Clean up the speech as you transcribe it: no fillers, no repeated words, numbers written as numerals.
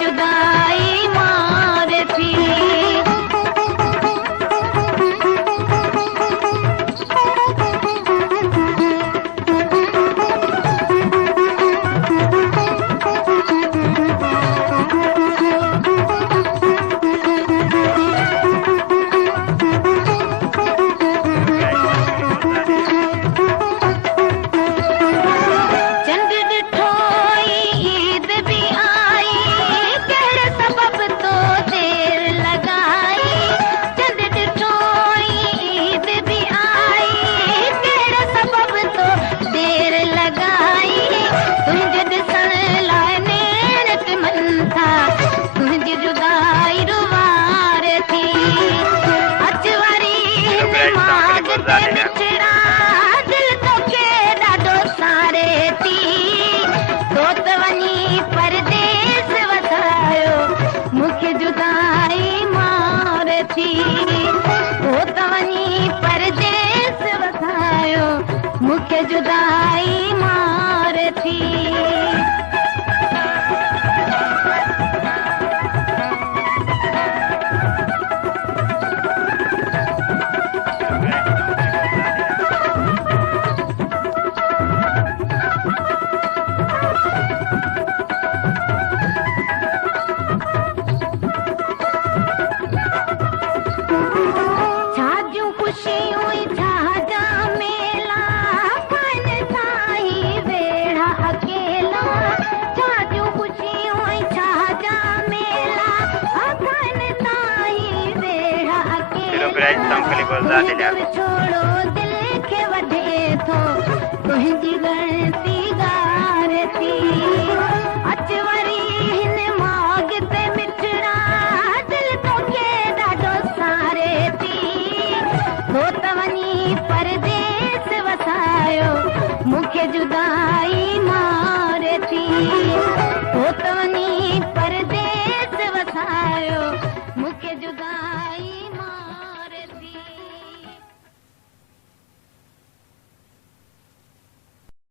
जुदाई मार थी। दिल तो के ॾाढो सारे थी दोस्त वञी परदेस वसायो मूंखे जुदाई मार थी। दोस्त वञी परदेस वसायो मूंखे जुदाई मार थी। छोड़ो दिल खे वधे थो तुंहिंजी गणती गार थी। अच वरी हिन माग ते मिठड़ा दिल तोखे ॾाढो सारे थी दोस्त वञी परदेस वसायो मूंखे जुदा